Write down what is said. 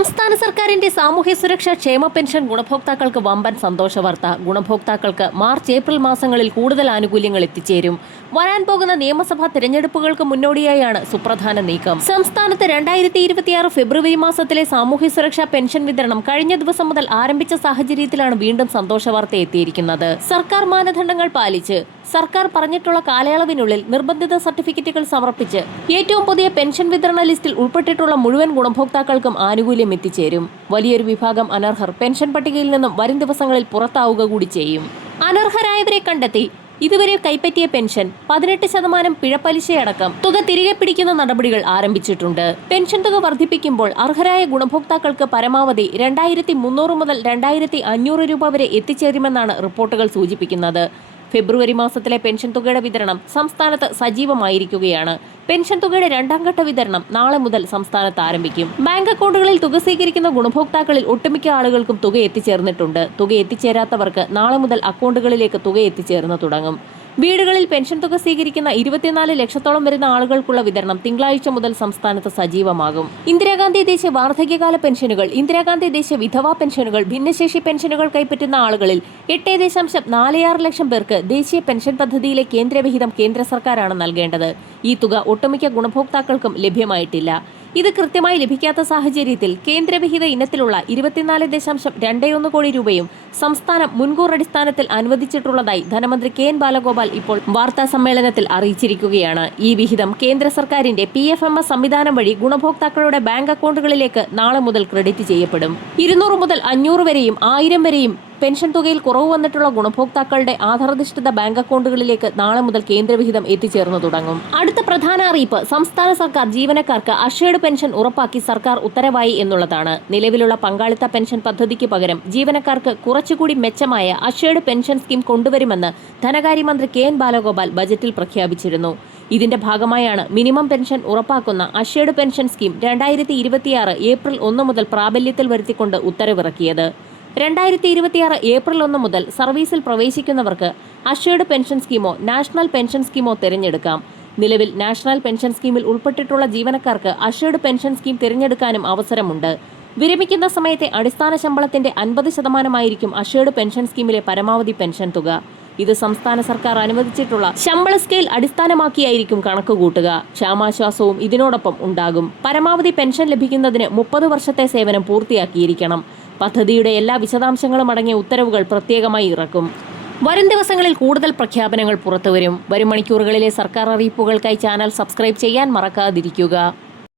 സംസ്ഥാന സർക്കാരിന്റെ സാമൂഹ്യ സുരക്ഷാ ക്ഷേമ പെൻഷൻ ഗുണഭോക്താക്കൾക്ക് വമ്പൻ സന്തോഷ വാർത്ത. ഗുണഭോക്താക്കൾക്ക് മാർച്ച് ഏപ്രിൽ മാസങ്ങളിൽ കൂടുതൽ ആനുകൂല്യങ്ങൾ എത്തിച്ചേരും. വരാൻ പോകുന്ന നിയമസഭാ തെരഞ്ഞെടുപ്പുകൾക്ക് മുന്നോടിയായാണ് സുപ്രധാന നീക്കം. സംസ്ഥാനത്ത് 2026 ഫെബ്രുവരി മാസത്തിലെ സാമൂഹ്യ സുരക്ഷാ പെൻഷൻ വിതരണം കഴിഞ്ഞ ദിവസം മുതൽ ആരംഭിച്ച സാഹചര്യത്തിലാണ് വീണ്ടും സന്തോഷ വാർത്ത എത്തിയിരിക്കുന്നത്. സർക്കാർ മാനദണ്ഡങ്ങൾ പാലിച്ച് സർക്കാർ പറഞ്ഞിട്ടുള്ള കാലയളവിനുള്ളിൽ നിർബന്ധിത സർട്ടിഫിക്കറ്റുകൾ സമർപ്പിച്ച് ഏറ്റവും പുതിയ പെൻഷൻ വിതരണ ലിസ്റ്റിൽ ഉൾപ്പെട്ടിട്ടുള്ള മുഴുവൻ ഗുണഭോക്താക്കൾക്കും ആനുകൂല്യം എത്തിച്ചേരും. വലിയൊരു വിഭാഗം അനർഹർ പെൻഷൻ പട്ടികയിൽ നിന്നും വരും ദിവസങ്ങളിൽ പുറത്താവുക കൂടി ചെയ്യും. അനർഹരായവരെ കണ്ടെത്തി ഇതുവരെ കൈപ്പറ്റിയ പെൻഷൻ 18% പിഴപ്പലിശയടക്കം തുക തിരികെ പിടിക്കുന്ന നടപടികൾ ആരംഭിച്ചിട്ടുണ്ട്. പെൻഷൻ തുക വർദ്ധിപ്പിക്കുമ്പോൾ അർഹരായ ഗുണഭോക്താക്കൾക്ക് പരമാവധി 2300 മുതൽ 2500 രൂപ വരെ എത്തിച്ചേരുമെന്നാണ് റിപ്പോർട്ടുകൾ സൂചിപ്പിക്കുന്നത്. ഫെബ്രുവരി മാസത്തിലെ പെൻഷൻ തുകയുടെ വിതരണം സംസ്ഥാനത്ത് സജീവമായിരിക്കുകയാണ്. പെൻഷൻ തുകയുടെ രണ്ടാം ഘട്ട വിതരണം നാളെ മുതൽ സംസ്ഥാനത്ത് ആരംഭിക്കും. ബാങ്ക് അക്കൗണ്ടുകളിൽ തുക സ്വീകരിക്കുന്ന ഗുണഭോക്താക്കളിൽ ഒട്ടുമിക്ക ആളുകൾക്കും തുക എത്തിച്ചേർന്നിട്ടുണ്ട്. തുക എത്തിച്ചേരാത്തവർക്ക് നാളെ മുതൽ അക്കൗണ്ടുകളിലേക്ക് തുക എത്തിച്ചേർന്നു തുടങ്ങും. വീടുകളിൽ പെൻഷൻ തുക സ്വീകരിക്കുന്ന 24 ലക്ഷത്തോളം വരുന്ന ആളുകൾക്കുള്ള വിതരണം തിങ്കളാഴ്ച മുതൽ സംസ്ഥാനത്ത് സജീവമാകും. ഇന്ദിരാഗാന്ധി ദേശീയ വാർദ്ധക്യകാല പെൻഷനുകൾ, ഇന്ദിരാഗാന്ധി ദേശീയ വിധവാ പെൻഷനുകൾ, ഭിന്നശേഷി പെൻഷനുകൾ കൈപ്പറ്റുന്ന ആളുകളിൽ 8.46 ലക്ഷം പേർക്ക് ദേശീയ പെൻഷൻ പദ്ധതിയിലെ കേന്ദ്രവിഹിതം കേന്ദ്ര സർക്കാരാണ് നൽകേണ്ടത്. ഈ തുക ഒട്ടുമിക്ക ഗുണഭോക്താക്കൾക്കും ലഭ്യമായിട്ടില്ല. ഇത് കൃത്യമായി ലഭിക്കാത്ത സാഹചര്യത്തിൽ കേന്ദ്രവിഹിത ഇനത്തിലുള്ള 24.21 കോടി രൂപയും സംസ്ഥാനം മുൻകൂർ അടിസ്ഥാനത്തിൽ അനുവദിച്ചിട്ടുള്ളതായി ധനമന്ത്രി കെ എൻ ബാലഗോപാൽ ഇപ്പോൾ വാർത്താ സമ്മേളനത്തിൽ അറിയിച്ചിരിക്കുകയാണ്. ഈ വിഹിതം കേന്ദ്ര സർക്കാരിന്റെ PFMS സംവിധാനം വഴി ഗുണഭോക്താക്കളുടെ ബാങ്ക് അക്കൗണ്ടുകളിലേക്ക് നാളെ മുതൽ ക്രെഡിറ്റ് ചെയ്യപ്പെടും. 200 മുതൽ 500 വരെയും 1000 വരെയും പെൻഷൻ തുകയിൽ കുറവ് വന്നിട്ടുള്ള ഗുണഭോക്താക്കളുടെ ആധാരധിഷ്ഠിത ബാങ്ക് അക്കൗണ്ടുകളിലേക്ക് നാളെ മുതൽ കേന്ദ്രവിഹിതം എത്തിച്ചേർന്നു തുടങ്ങും. അടുത്ത പ്രധാന അറിയിപ്പ് സംസ്ഥാന സർക്കാർ ജീവനക്കാർക്ക് അഷേർഡ് പെൻഷൻ ഉറപ്പാക്കി സർക്കാർ ഉത്തരവായി എന്നുള്ളതാണ്. നിലവിലുള്ള പങ്കാളിത്ത പെൻഷൻ പദ്ധതിക്ക് പകരം ജീവനക്കാർക്ക് കുറച്ചുകൂടി മെച്ചമായ അഷേർഡ് പെൻഷൻ സ്കീം കൊണ്ടുവരുമെന്ന് ധനകാര്യമന്ത്രി കെ എൻ ബാലഗോപാൽ ബജറ്റിൽ പ്രഖ്യാപിച്ചിരുന്നു. ഇതിന്റെ ഭാഗമായാണ് മിനിമം പെൻഷൻ ഉറപ്പാക്കുന്ന അഷേർഡ് പെൻഷൻ സ്കീം 2026 ഏപ്രിൽ 1 മുതൽ പ്രാബല്യത്തിൽ വരുത്തിക്കൊണ്ട് ഉത്തരവിറക്കിയത്. 2026 ഏപ്രിൽ 1 മുതൽ സർവീസിൽ പ്രവേശിക്കുന്നവർക്ക് അഷേർഡ് പെൻഷൻ സ്കീമോ നാഷണൽ പെൻഷൻ സ്കീമോ തിരഞ്ഞെടുക്കാം. നിലവിൽ നാഷണൽ പെൻഷൻ സ്കീമിൽ ഉൾപ്പെട്ടിട്ടുള്ള ജീവനക്കാർക്ക് അഷേർഡ് പെൻഷൻ സ്കീം തിരഞ്ഞെടുക്കാനും അവസരമുണ്ട്. വിരമിക്കുന്ന സമയത്തെ അടിസ്ഥാന ശമ്പളത്തിന്റെ 50% അഷേർഡ് പെൻഷൻ സ്കീമിലെ പരമാവധി പെൻഷൻ തുക. ഇത് സംസ്ഥാന സർക്കാർ അനുവദിച്ചിട്ടുള്ള ശമ്പള സ്കെയിൽ അടിസ്ഥാനമാക്കിയായിരിക്കും കണക്കുകൂട്ടുക. ക്ഷാമാശ്വാസവും ഇതിനോടൊപ്പം ഉണ്ടാകും. പരമാവധി പെൻഷൻ ലഭിക്കുന്നതിന് 30 വർഷത്തെ സേവനം പൂർത്തിയാക്കിയിരിക്കണം. പദ്ധതിയുടെ എല്ലാ വിശദാംശങ്ങളും അടങ്ങിയ ഉത്തരവുകൾ പ്രത്യേകമായി ഇറക്കും. വരും ദിവസങ്ങളിൽ കൂടുതൽ പ്രഖ്യാപനങ്ങൾ പുറത്തുവരും. വരും മണിക്കൂറുകളിലെ സർക്കാർ അറിയിപ്പുകൾക്കായി ചാനൽ സബ്സ്ക്രൈബ് ചെയ്യാൻ മറക്കാതിരിക്കുക.